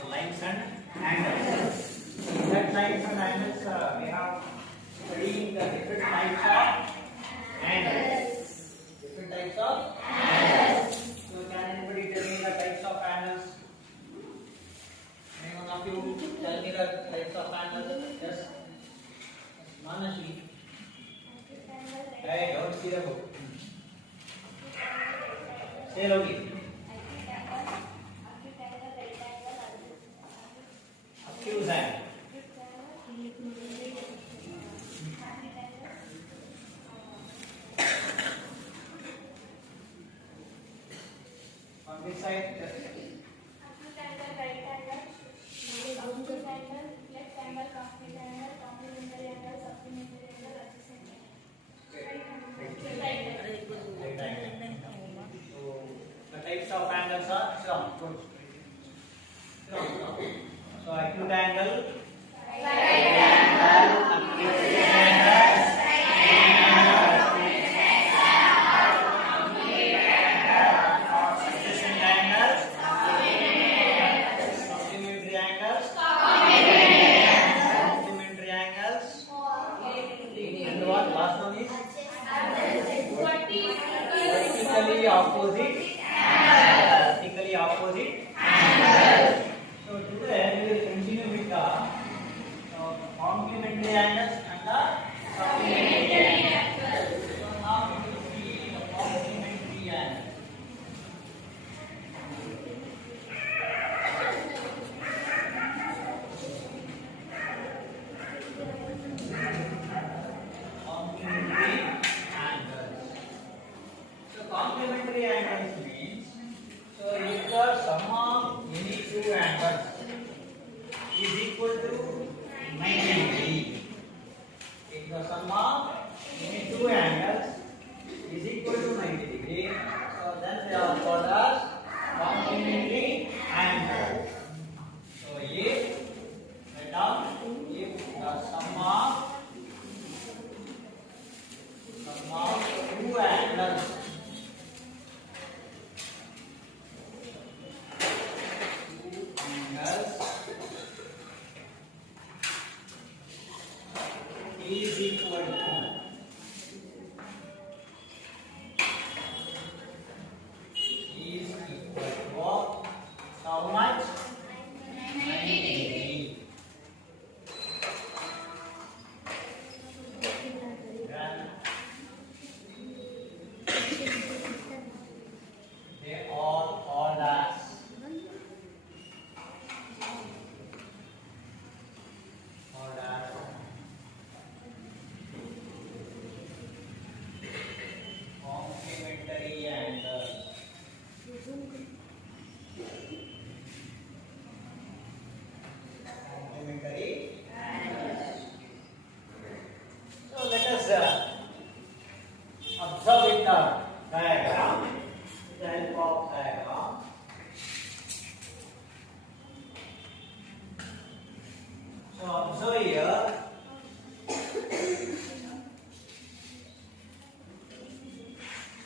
So lines and angles. In that lines and angles, we have studying the different types of angles. Different types of angles. So can anybody tell me the types of angles? Any one of you tell me the types of angles? Yes. Manashri. Hey, don't see the book. Say loudly. Accuse angle. On which side? Acute angle, right angle, obtuse angle, left angle, complete angle, complementary angle, supplementary angle, adjacent angle. Right angle. Right angle. So the types of angles are good. So acute angle, right angle, accused angle, adjacent angles, complementary angles, complementary angles, and what last one is vertically opposite. Vertically opposite. So today we will continue with the complementary angles and the supplementary angles. So now we will see the complementary angle. Complementary angles. So complementary angles means, so if the sum of any two angles is equal to 90 degree, if the sum of any two angles is equal to 90 degree, so then they are called as complementary angles. So if the sum of two angles is equal to what? How much? 90 degree. Then they all called as complementary angles. Complementary angles. So let us observe with the diagram, with the help of diagram. So observe here.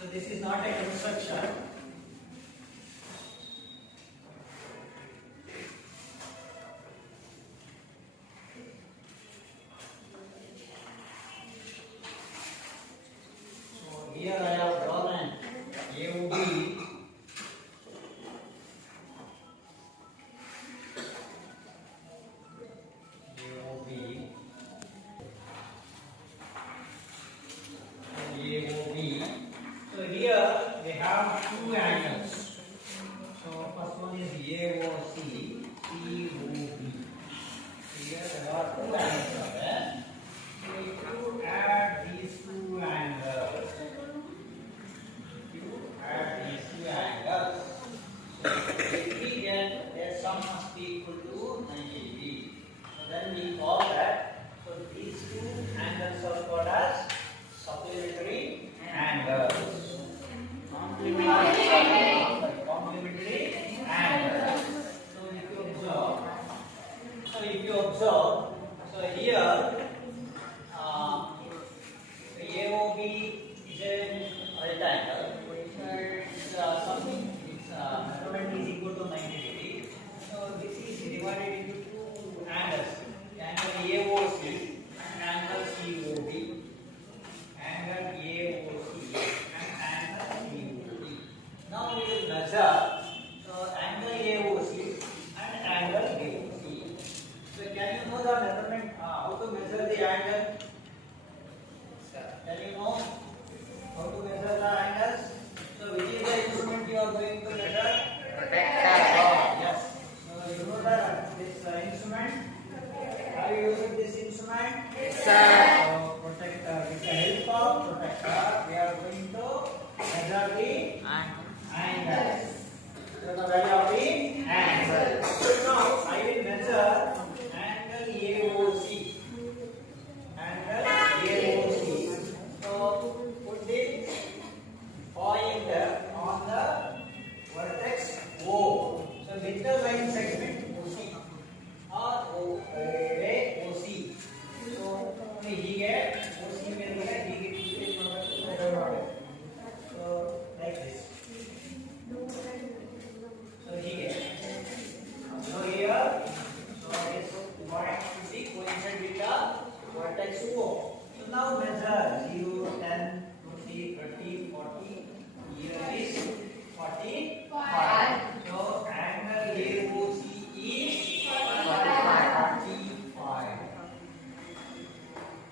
So this is not a construction. So here I have drawn an AOB. So here we have two angles. So first one is AOC, COB. Here there are two angles are there. So if you add these two angles, of protector, we are going to measure the angle. So the value of the angle. Now I will measure angle AOC. Angle AOC. So put the pointer on the vertex O. So with the line segment OC or OC. So ಹೀಗೆ OC ಮೇಲ್ಗಡೆ ಹೀಗೆ click ಮಾಡಬೇಕು. So like this. So here. So here. So this point should be coincide with the vertex O. So now measure 0, 10, 20, 30, 40. Here is 45. So angle AOC is 45.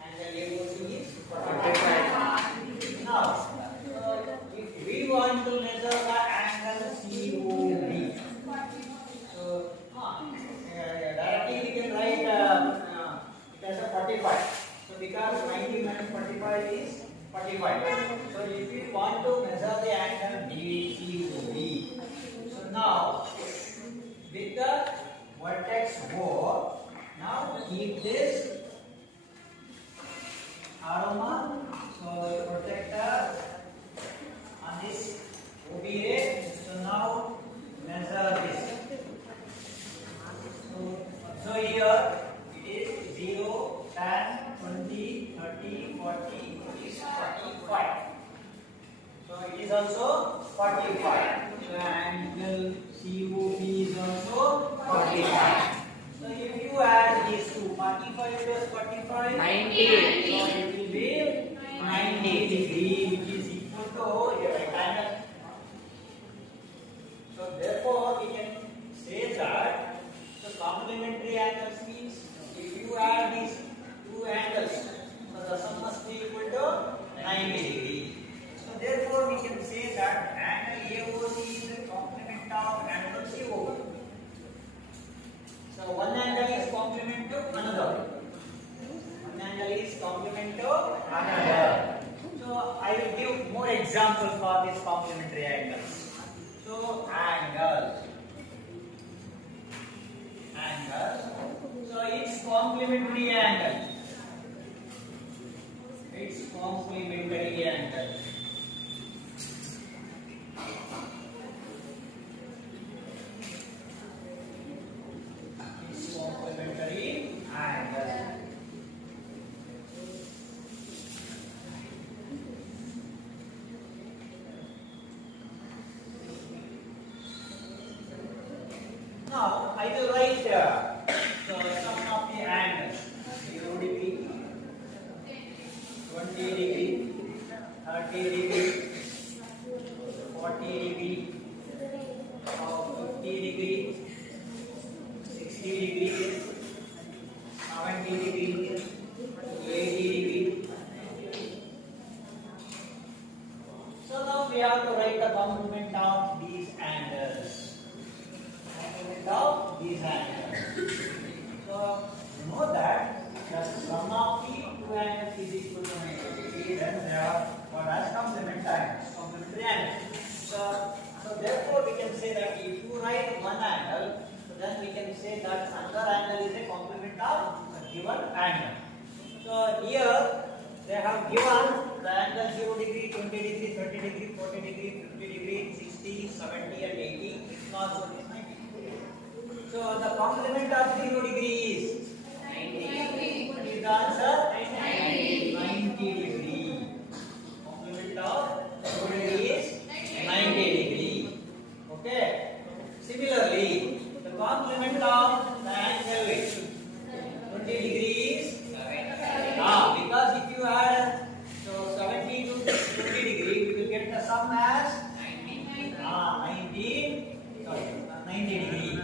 Angle AOC is 45. Now, if we want to measure the angle COB, so directly we can write it as a 45. So because 90 minus 45 is 45. So if we want to measure the angle DCOB, so now with the vertex O, now keep this aroma, so protector on this OB ray. So now measure this. So here it is 0, 10, 20, 30, 40, it is 45. So it is also 45. So angle COB is also 45. So if you add these two, 45 plus 45, 90. So it will be 90 degree, which is equal to a right angle. So therefore we can say that the complementary angles means if you add these two angles, so the sum must be equal to 90 degree. So therefore we can say that angle AOC is a complement of angle COB. So one angle is complement to another. One angle is complement to another. So I will give more examples for these complementary angles. So angles. So it's complementary angle. It's complementary angle. It's complementary angle. Now I will write the sum of the angles. 0 degree, 20 degree, 30 degree, 40 degree, 50 degree, 60 degree, 70 degree, 80 degree. So now we have to write the complement of these angles. Of these angles. So you know that the sum of the two angles is equal to 90 degree, then there are what as complementary angles. So therefore we can say that if you write one angle, so then we can say that another angle is a complement of a given angle. So here they have given the angle 0 degree, 20 degree, 30 degree, 40 degree, 50 degree, 60, 70 and 80. It's not so it's 90. So the complement of 0 degree is 90. What is the answer? 90 degree. Complement of 0 degree is 90 degree. Okay. Similarly, the complement of the angle 20 degree is because if you add so 70 to 20 degree, we will get the sum as 90 degree.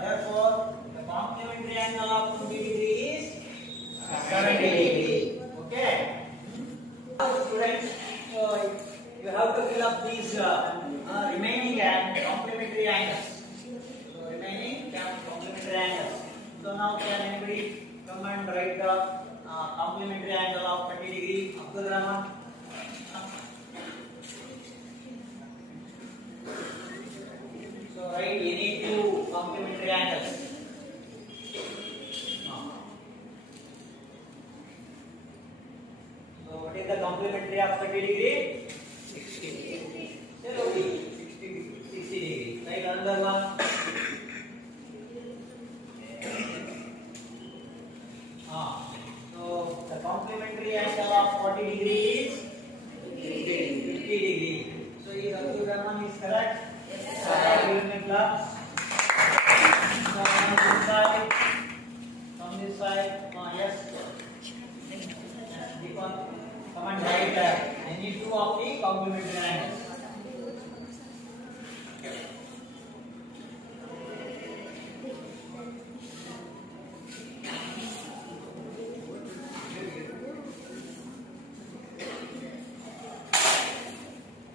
Therefore, the complementary angle of 20 degree is 70 degree. Okay. Now, students, so you have to fill up these remaining complementary angles. So remaining complementary angles. So now, can anybody come and write the complementary angle of 30 degree. Abdul Rahman. So write any two complementary angles. So what is the complementary of 30 degree? 60 degree. 60 degree. Right, another one. So the complementary angle of 40 degree is 50 degree. So is Abdul Rahman is correct? Yes, sir. Give me claps. So from this side, yes. Deepak, come and write any two of the complementary angles.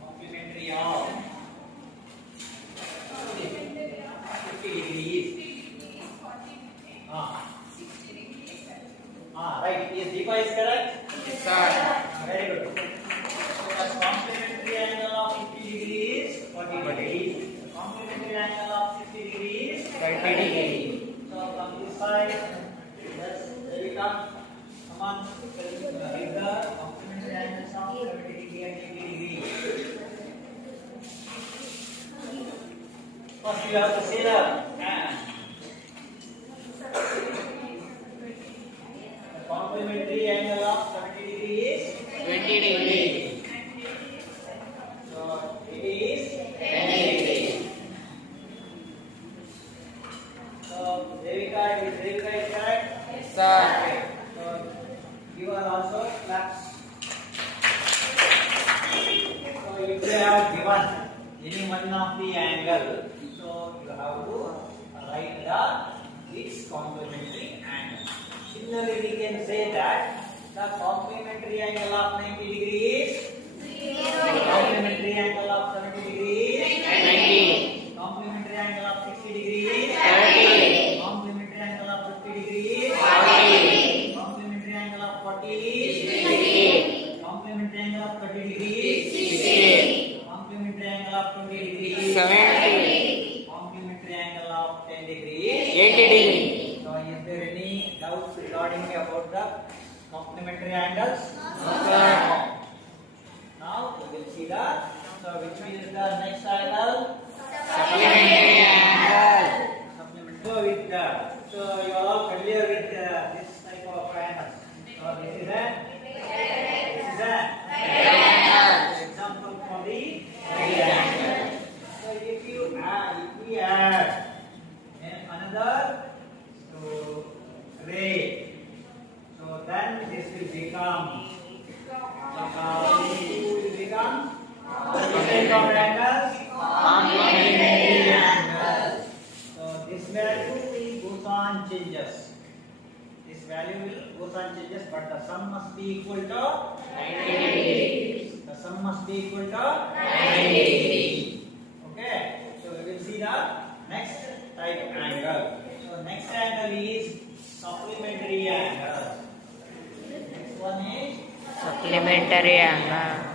Complementary of 50 degrees. Right. Yes, Deepa is correct. Yes, sir. Very good. So the complementary angle of 50 degrees 40 degrees. Complementary angle of 60 degrees 30 degree. So from this side, yes, there we come. Come on, write the complementary angles of 70 degree and 80 degree. First you have to say the complementary angle of 70 degree is 20 degree. So it is 10 degree. so Devika is correct. Yes, sir. So you are also claps. So if they have given any one of the angle, so you have to write its complementary angle. Similarly, we can say that the complementary angle of 90 degree is 0. Complementary angle of 70 degree is 90. Complementary angle of 60 degree is 30. Complementary angle of 50 degree is 40. Complementary angle of 40 is 60. Complementary angle of 30 degree is 60. Complementary angle of 20 degree is 70. Complementary angle of 10 degree is 80 degree. So is there any doubts regarding about the complementary angles? No, sir. Now we will see that. So which one is the next angle? Supplementary angle. Supplementary. So with so you are all familiar with this type of angles. So this is an example for the right angle. So if we add another ray, so then this will become complementary angles. So this value will goes on changes. This value will goes on changes, but the sum must be equal to 90 degree. the sum must be equal to 90 degree. Okay. So we will see the next type angle. So next angle is supplementary angle. Next one is Supplementary angle.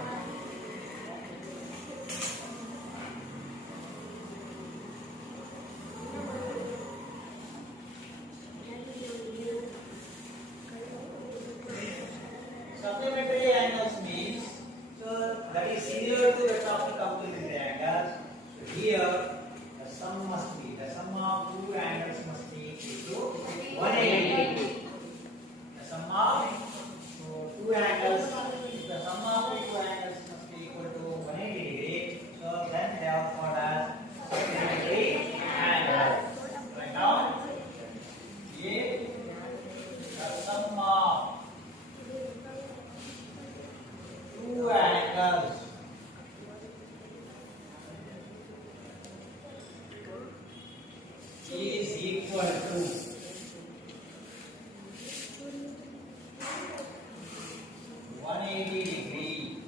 supplementary angles means so that is similar to that of the complementary angles. So here the sum of two angles must be equal to 180 degree. The sum of two angles, the sum of the two angles must be equal to 180 degree. So then they are called as supplementary angles. Write down. If the sum of two angles is equal to 180 degree,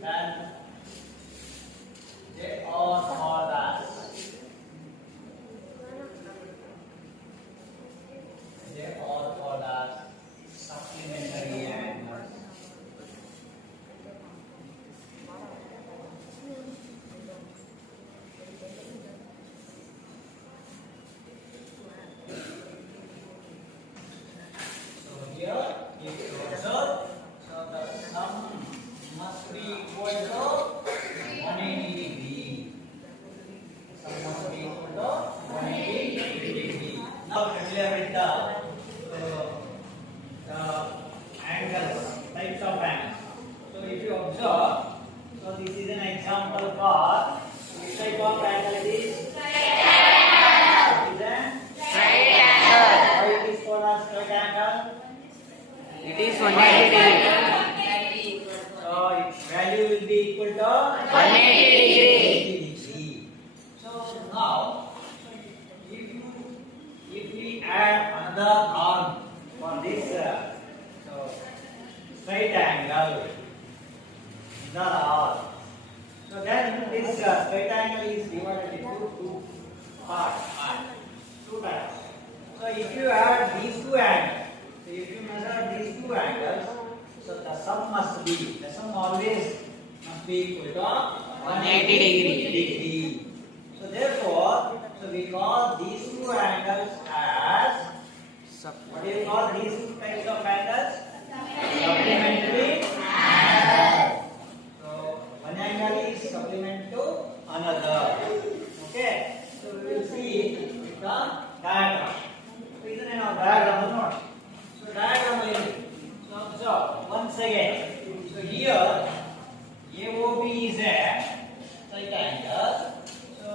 then they are called as supplementary types of angles. So if you observe, so this is an example for which type of angle it is? It is a Right angle. why it is called as right angle? It is 180 degree. So its value will be equal to 180 degree. 180 degree. So now, if we add another arm for this so straight angle, another arm. So then this straight angle is divided into two parts. Two types. So if you add these two angles, so if you measure these two angles, so the sum always must be equal to 180 degree. So therefore, so we call these two angles as, what do you call these two types of angles? Supplementary angles. So one angle is supplement to another. Okay. So we will see the diagram. So this is a diagram, not. So diagram is, so observe once again. So here AOB is a right angle. So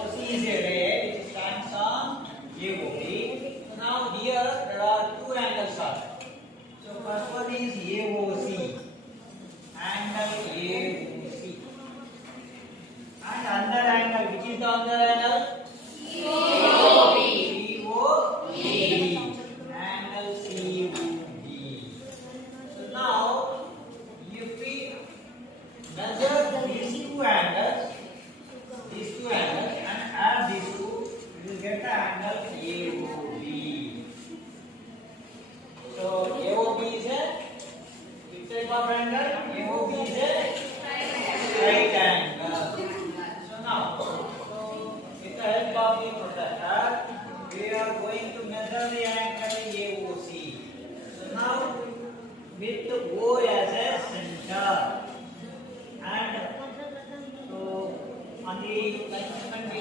OC is a ray which stands on AOB. So now here there are two angles are. So first one is AOC. Angle AOC. And another angle, which is the other angle? COB. Angle COB. So now, if we measure these two angles and add these two, we will get the angle AOB. So AOB is a which type of angle? AOB is a right angle. So now, with the help of the protractor, we are going to measure the angle AOC. So now, with O as a center, and so on the measurement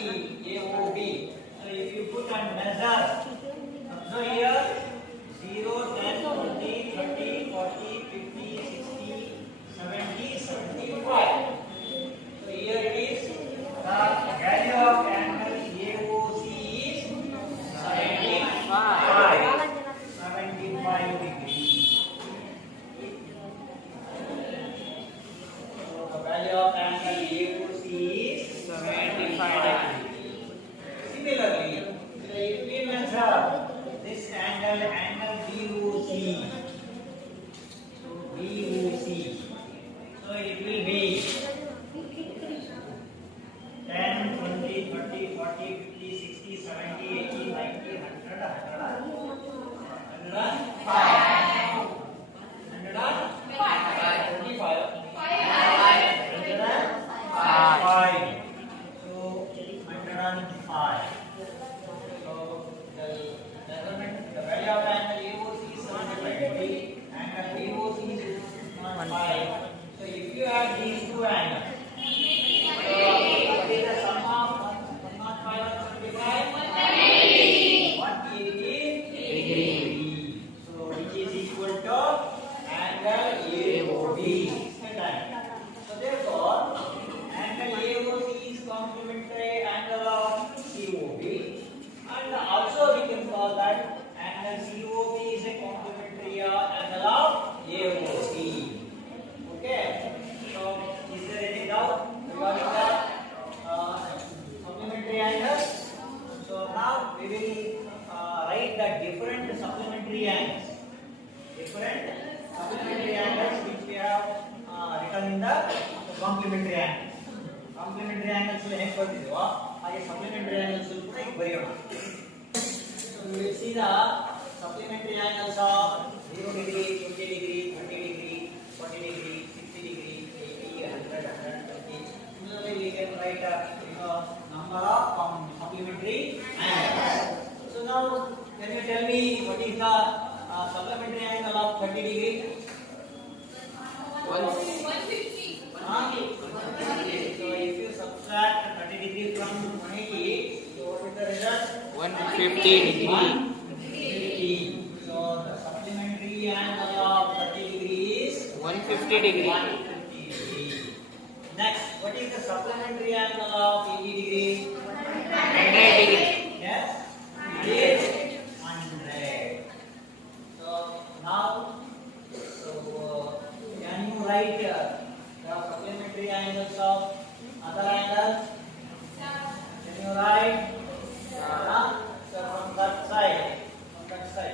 AOB, so if you put and measure, so here 0, 10, 20, 30, 40, 50, 60, 70, 75. So here it is, the value of angle AOC is 75 degrees. So the value of angle AOC is 75 degrees. Similarly, so if we measure this angle BOC, so BOC, so it will be 10, 20, 30, 40, 50, 60, 70, 80, 90, 100, 105. 105. So 105. So the measurement, the value of angle AOC is 75 degree, angle BOC is 105. So if you add these two angles, so what is the sum of 105 and 75? 180 degree. So which is equal to angle AOB. So therefore, angle AOC is complementary angle of COB, and also we can call that angle COB is a complementary angle of AOC. Okay. So is there any doubt regarding the supplementary angles? So now we will write the different supplementary angles. Different supplementary angles which we have written in the complementary angles. Complementary angles ಹೇಗೆ ಬರ್ತಿದ್ವೋ ಹಾಗೆ supplementary angles ಕೂಡ ಈಗ ಬರೆಯೋಣ. So we will see the supplementary angles of 0 degree, 20 degree, 30 degree, 40 degree, 60 degree, 80, 100, 120. Similarly, we can write number of supplementary angles. So now, can you tell me what is the supplementary angle of 30 degree? 150. So if you subtract 30 degree from 180, so what is the result? 150 degree. 150. So the supplementary angle of 30 degree is 50 degree. 150 degree. Next, what is the supplementary angle of 80 degree? 100 degree. Yes, it is 100. So now, can you write the supplementary angles of other angles? Can you write? So from that side,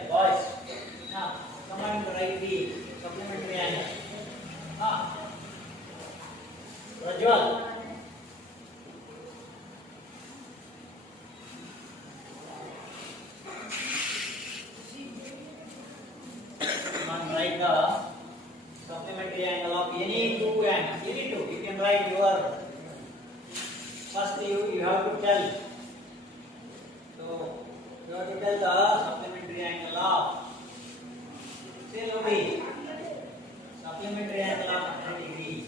boys. Now, come on, write the supplementary angle. Rajwal. Come on, write the supplementary angle of any two angles. Any two. You can write your. First, you have to tell. So, you have to tell the supplementary angle of. Say, Lodi. Supplementary angle of 100 degree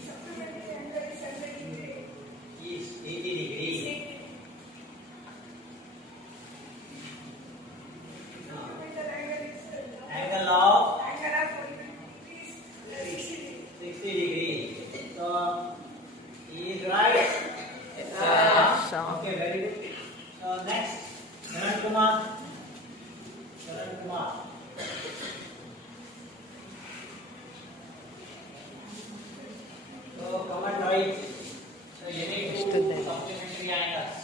is 80 degree. Angle of 60 degree. So, he is right. Yes, sir. Okay, very good. So next, Karan Kumar. So come and write. So you need two supplementary angles.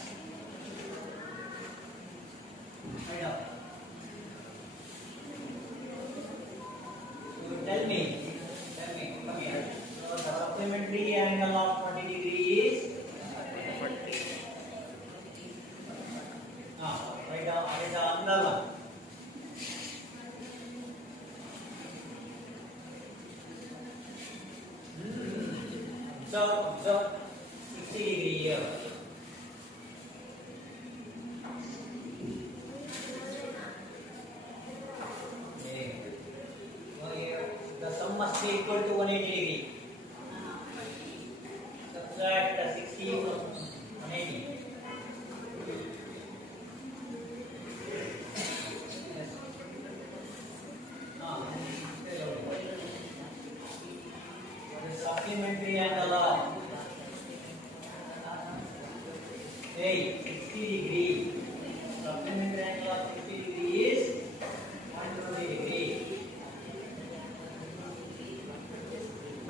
Right up. So tell me, come here. So the supplementary angle of 40 degree is. Write down another one. So 60 degree here. Okay. So here the sum must be equal to 180 degree. Subtract the 60 from 180. Supplementary angle of 60 degree. Supplementary angle of 60 degree is 120 degree.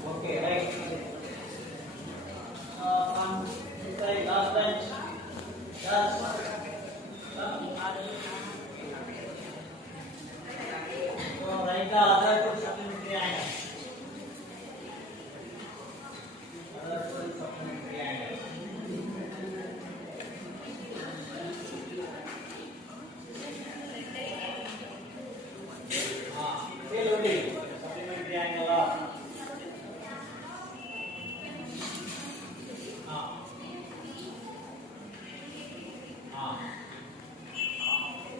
Okay, right. From inside last bench. Just so write the other two supplementary angles. Supplementary angles. Say Lodi, supplementary angle of.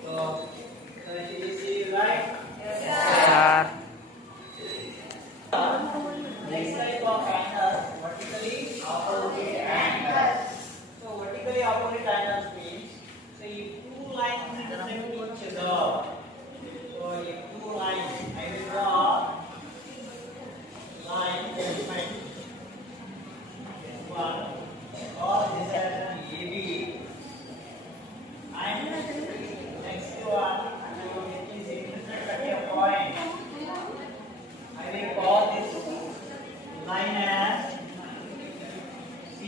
So is it right? Sir. Next type of angles, vertically opposite angles. So vertically opposite angles means, say if two lines intersect each other. So if two lines, I will draw line segment. This one, or this as an AB, and next one, it is intersect at a point. I will call this line as CD.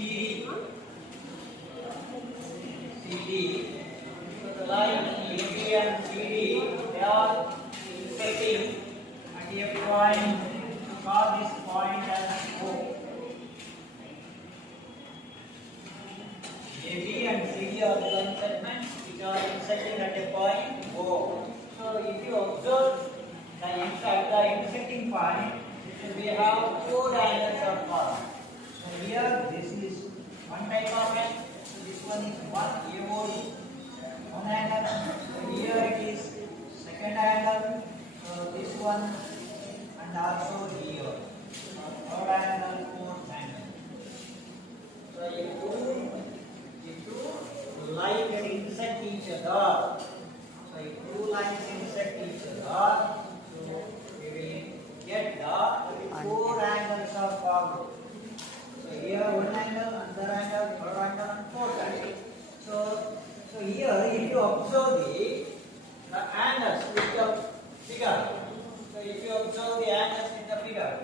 So the line AB and CD, they are intersecting at a point. Call this point as O. AB and CD are the line segments which are intersecting at a point O. So if you observe the intersecting point, we have four angles are formed. So here this is one type of angle. So this one is one AOE, one angle. So here it is second angle. So this one and also here. Third angle, fourth angle. So if two lines intersect each other. So if two lines intersect each other, so we will get the four angles are formed. So here one angle, another angle, third angle, and fourth angle. So here if you observe the angles with the figure. So if you observe the angles in the figure.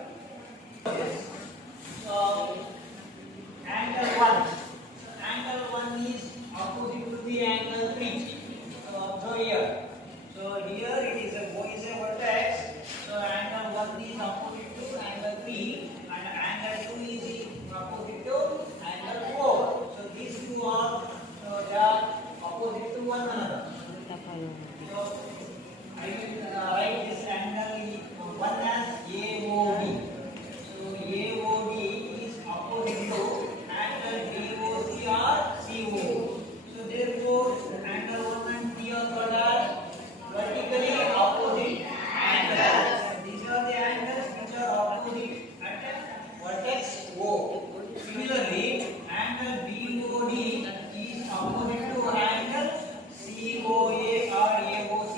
So angle 1. So angle 1 is opposite to the angle 3. So observe here. So here it is a vertex. So angle 1 is opposite to angle 3 and angle 2 is opposite to angle 4. So these two are they are opposite to one another. So I will write this angle one as AOD. So AOD is opposite to angle DOC or COD. So therefore angle 1 and 3 are called as vertically opposite angles. These are the angles which are opposite at vertex O. Similarly, angle BOD is opposite to angle COA or AOC.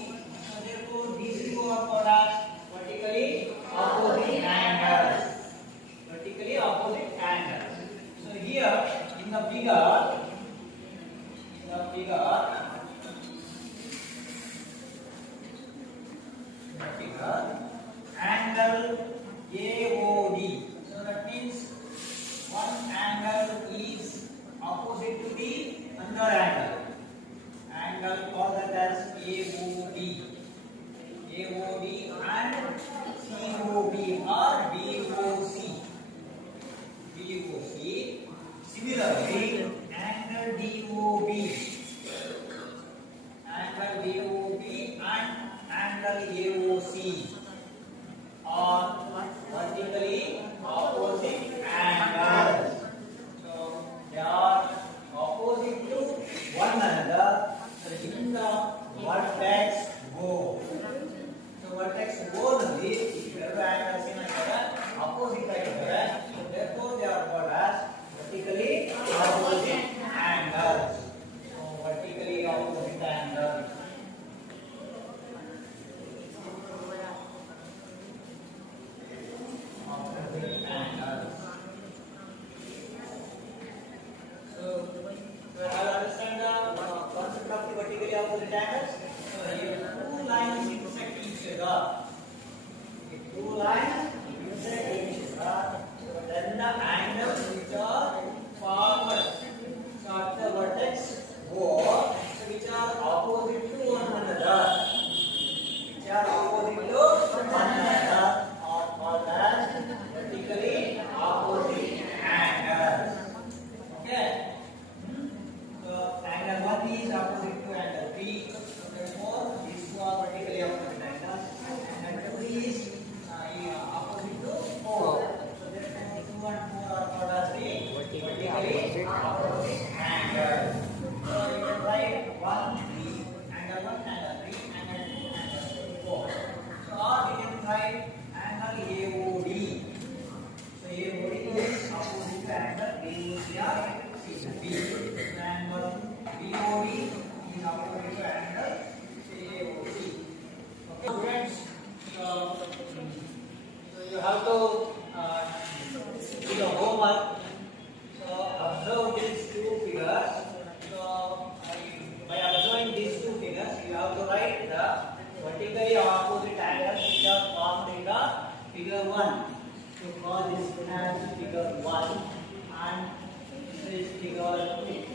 So therefore, these two are called as vertically opposite angles. Vertically opposite angles. So here in the figure, angle AOD. So that means one angle is opposite to the another angle. Angle called that as AOD. AOD and COB or BOC. Similarly, angle DOB. Angle DOB and angle AOC are vertically opposite angles. So they are opposite to one another. So in the vertex O. So vertex O ನಲ್ಲಿ ಎರಡು angles ಏನಾಗಿದ್ದಾರೆ opposite ಆಗಿದ್ದಾರೆ. So therefore they are called as vertically opposite angles. So vertically opposite angles. So you all understand the concept of the vertically opposite angles? So here two lines intersect each other. If two lines intersect each other, then the angles which are formed, so at the vertex O, so which are opposite to one another, are called as vertically opposite angles. Okay. So angle 1 is opposite to angle 3. So therefore these two are vertically opposite angles. Angle 2 is opposite to 4. So therefore 2 and 4 are called as the vertically opposite angles. So you can write 1, 3, angle 1, angle 3, angle 2, angle 4. So or we can write angle AOD. So AOD is opposite to angle BOC or COB. Angle BOD is opposite to angle CAOC. Okay, friends. So you have to do the homework. So observe these two figures. So by observing these two figures, you have to write the vertically opposite angles which are formed in the figure 1. So call this as figure 1 and this is figure 2.